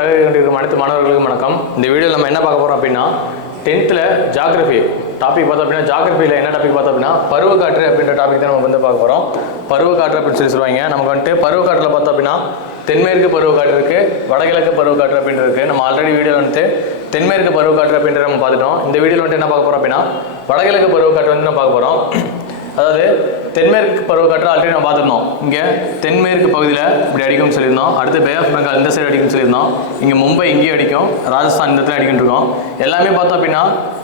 சக கொண்டிருக்கும் அனைத்து மாணவர்களுக்கும் வணக்கம். இந்த வீடியோவில் நம்ம என்ன பார்க்க போகிறோம் அப்படின்னா டென்த்தில் ஜாகிரஃபி டாபிக் பார்த்தோம் அப்படின்னா ஜாகிரஃபியில் என்ன டாபிக் பார்த்தோம் அப்படின்னா பருவக்காற்று அப்படின்ற டாபிக் தான் நம்ம வந்து பார்க்க போகிறோம் பருவக்காற்று அப்படின்னு சொல்லி சொல்லுவாங்க. நமக்கு வந்துட்டு பருவக்காற்றில் பார்த்தோம் அப்படின்னா தென்மேற்கு பருவக்காற்று இருக்குது வடகிழக்கு பருவக்காற்று அப்படின்ற இருக்குது நம்ம ஆல்ரெடி வீடியோ வந்துட்டு தென்மேற்கு பருவக்காற்று அப்படின்றத நம்ம பார்த்துட்டோம். இந்த வீடியோவில் வந்துட்டு என்ன பார்க்க போகிறோம் அப்படின்னா வடகிழக்கு பருவக்காற்று வந்து நம்ம பார்க்க போகிறோம் அதாவது தென்மேற்கு பருவக்காற்று ஆல்ரெடி நம்ம பார்த்துருந்தோம். இங்கே தென்மேற்கு பகுதியில் இப்படி அடிக்கும்னு சொல்லியிருந்தோம். அடுத்து பே ஆஃப் பெங்கால் இந்த சைடு அடிக்கும்னு சொல்லியிருந்தோம். இங்கே மும்பை இங்கேயும் அடிக்கும். ராஜஸ்தான் இந்த இடத்துல அடிக்குன்னு இருக்கோம். எல்லாமே பார்த்தோம் அப்படின்னா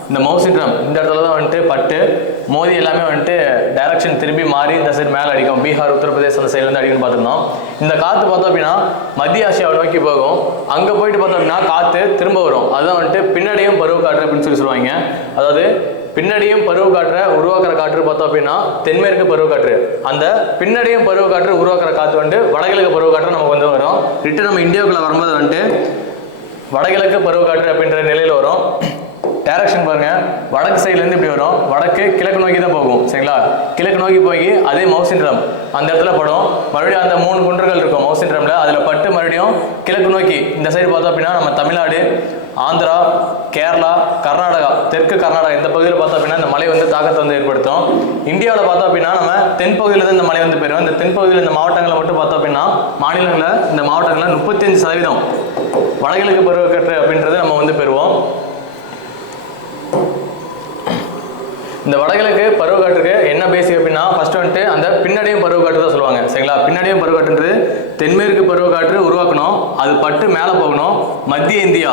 இந்த மவுசிட்ரம் இந்த இடத்துல தான் வந்துட்டு பட்டு மோதி எல்லாமே வந்துட்டு டைரக்ஷன் திரும்பி மாறி இந்த சைடு மேலே அடிக்கும். பீகார் உத்தரப்பிரதேசம் அந்த சைடுலேருந்து அடிக்கும்னு பார்த்துருந்தோம். இந்த காற்று பார்த்தோம் அப்படின்னா மத்திய ஆசியாவை நோக்கி போகும். அங்கே போயிட்டு பார்த்தோம் அப்படின்னா காற்று திரும்ப வரும். அதுதான் வந்துட்டு பின்னடையும் பருவக்காற்று அப்படின்னு சொல்லி சொல்லுவாங்க. அதாவது பின்னடியும் பருவக்காற்றை உருவாக்குற காற்று பார்த்தோம் அப்படின்னா தென்மேற்கு பருவக்காற்று அந்த பின்னடியும் பருவக்காற்று உருவாக்குற காற்று வந்து வடகிழக்கு பருவக்காற்று நமக்கு வந்து வரும். ரிட்டர்ன் நம்ம இந்தியாவுக்குள்ள வரும்போது வந்துட்டு வடகிழக்கு பருவக்காற்று அப்படின்ற நிலையில் வரும். டைரக்ஷன் பாருங்க. வடக்கு சைட்லேருந்து இப்படி வரும். வடக்கு கிழக்கு நோக்கி தான் போகும். சரிங்களா? கிழக்கு நோக்கி போய் அதே மவுசின்ட்ரம் அந்த இடத்துல படும். மறுபடியும் அந்த மூணு குன்றுகள் இருக்கும். மவுசின்ட்ரம்ல அதில் பட்டு மறுபடியும் கிழக்கு நோக்கி இந்த சைடு பார்த்தோம் அப்படின்னா நம்ம தமிழ்நாடு ஆந்திரா கேரளா கர்நாடகா தெற்கு கர்நாடகா இந்த பகுதியில் பார்த்தோம் அப்படின்னா இந்த மழை வந்து தாக்கத்தை வந்து ஏற்படுத்தும். இந்தியாவில் பார்த்தோம் அப்படின்னா நம்ம தென்பகுதியில் தான் இந்த மழை வந்து பெறும். இந்த தென்பகுதியில் இந்த மாவட்டங்களை மட்டும் பார்த்தோம் அப்படின்னா மாநிலங்களில் இந்த மாவட்டங்களில் முப்பத்தஞ்சு சதவீதம் வடகிழக்கு பருவக்கற்று அப்படின்றத நம்ம வந்து பெறுவோம். இந்த வடகிழக்கு பருவக்காற்றுக்கு என்ன பேசிக் அப்படின்னா ஃபர்ஸ்ட் வந்துட்டு அந்த பின்னடையும் பருவக்காற்று தான் சொல்லுவாங்க. சரிங்களா? பின்னடையும் பருவக்காற்றுன்றது தென்மேற்கு பருவக்காற்று உருவாக்கணும். அது பட்டு மேலே போகணும். மத்திய இந்தியா.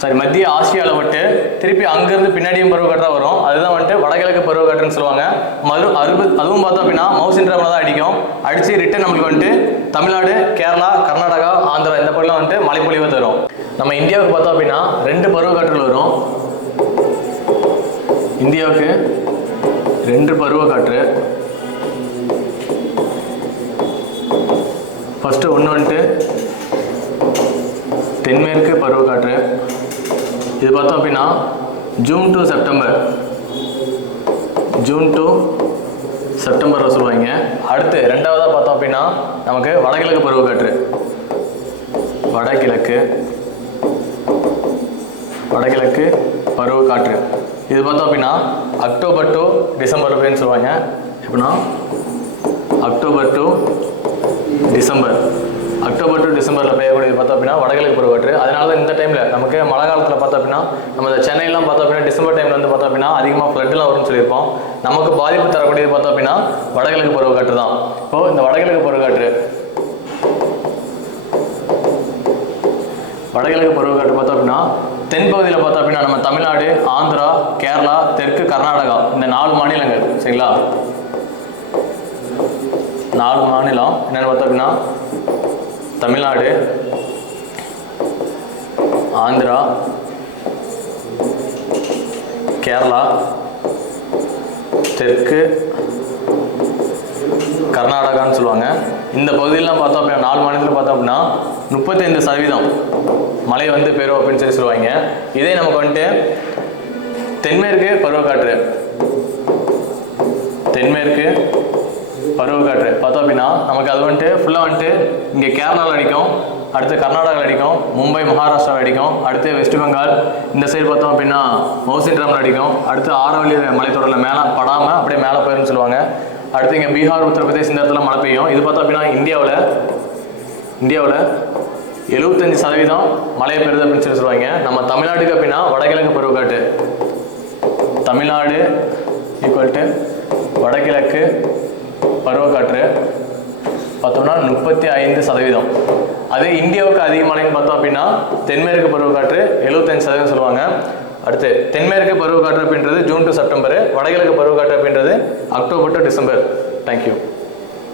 சாரி மத்திய ஆசியாவில் விட்டு திருப்பி அங்கேருந்து பின்னாடியும் பருவக்காற்று தான் வரும். அதுதான் வந்துட்டு வடகிழக்கு பருவக்காற்றுன்னு சொல்லுவாங்க. மறு அறுபது அதுவும் பார்த்தோம் அப்படின்னா மவுசின்றமில் தான் அடிக்கும். அடித்து ரிட்டன் நம்மளுக்கு வந்துட்டு தமிழ்நாடு கேரளா கர்நாடகா ஆந்திரா இந்த பகுதியில் வந்துட்டு மழைப்பொழிவு தரும். நம்ம இந்தியாவுக்கு பார்த்தோம் அப்படின்னா ரெண்டு பருவக்காற்றுகள் வரும். இந்தியாவுக்கு ரெண்டு பருவக்காற்று ஃபஸ்ட்டு ஒன்று வந்துட்டு தென்மேற்கு பருவக்காற்று இது பார்த்தோம் அப்படின்னா June to September June to September சொல்லுவாங்க. அடுத்து ரெண்டாவதாக பார்த்தோம் அப்படின்னா நமக்கு வடகிழக்கு பருவக்காற்று வடகிழக்கு வடகிழக்கு பருவக்காற்று இது பார்த்தோம் அப்படின்னா அக்டோபர் டு டிசம்பர் அப்படின்னு சொல்லுவாங்க. எப்படின்னா October to December October to டிசம்பரில் பெய்யக்கூடியது பார்த்தோம் அப்படின்னா வடகிழக்கு பருவக்காற்று. அதனால தான் இந்த டைமில் நமக்கு மழை காலத்தில் பார்த்தோம் அப்படின்னா நம்ம இந்த சென்னையெல்லாம் பார்த்தோம் அப்படின்னா டிசம்பர் டைமில் வந்து பார்த்தோம் அப்படின்னா அதிகமாக ஃப்ளட்லாம் வரும்னு சொல்லியிருப்போம். நமக்கு பாதிப்பு தரக்கூடியது பார்த்தோம் அப்படின்னா வடகிழக்கு பருவக்காற்று தான். இப்போது இந்த வடகிழக்கு பருவக்காற்று வடகிழக்கு பருவக்காற்று பார்த்தோம் அப்படின்னா தென்பகுதியில் பார்த்தோம் அப்படின்னா நம்ம தமிழ்நாடு ஆந்திரா கேரளா தெற்கு கர்நாடகா இந்த நாலு மாநிலங்கள் சரிங்களா? நாலு மாநிலம் என்னென்னு பார்த்தோம் அப்படின்னா தமிழ்நாடு ஆந்திரா கேரளா தெற்கு கர்நாடகான்னு சொல்லுவாங்க. இந்த பகுதியிலாம் பார்த்தோம் அப்படின்னா நாலு மாநிலத்தில் பார்த்தோம் அப்படின்னா முப்பத்தைந்து சதவீதம் மழை வந்து பெறும் அப்படின்னு சொல்லி சொல்லுவாங்க. இதே நமக்கு வந்துட்டு தென்மேற்கு பருவக்காற்று. தென்மேற்கு பருவக்காற்று. பார்த்தோம் அப்படின்னா நமக்கு அது வந்துட்டு ஃபுல்லாக வந்துட்டு இங்கே கேரளாவில் அடிக்கும் அடுத்து கர்நாடகாவில் அடிக்கும் மும்பை மகாராஷ்டிராவில் அடிக்கும் அடுத்து வெஸ்ட் பெங்கால் இந்த சைடு பார்த்தோம் அப்படின்னா மௌசிட்ராமில் அடிக்கும் அடுத்து ஆரவல்லி மலைத்தொடரில் மேலே படாமல் அப்படியே மேலே போயிருன்னு சொல்லுவாங்க அடுத்து இங்கே பீகார் உத்தரப்பிரதேஷ் இந்த இடத்துல மழை பெய்யும். இது பார்த்தோம் அப்படின்னா இந்தியாவில் இந்தியாவில் எழுபத்தஞ்சு சதவீதம் மழை பெறுது அப்படின்னு சொல்லி சொல்லுவாங்க. நம்ம தமிழ்நாட்டுக்கு அப்படின்னா வடகிழக்கு பருவக்காற்று. தமிழ்நாடு ஈக்குவல் டு வடகிழக்கு பருவக்காற்று பார்த்தோம்னா முப்பத்தி ஐந்து சதவீதம். அதே இந்தியாவுக்கு அதிகமானன்னு பார்த்தோம் அப்படின்னா தென்மேற்கு பருவக்காற்று எழுபத்தஞ்சு சதவீதம் சொல்லுவாங்க. அடுத்து தென்மேற்கு பருவக்காற்று அப்படின்றது ஜூன் டு செப்டம்பர் வடகிழக்கு பருவக்காற்று அப்படின்றது அக்டோபர் டு டிசம்பர். தேங்க்யூ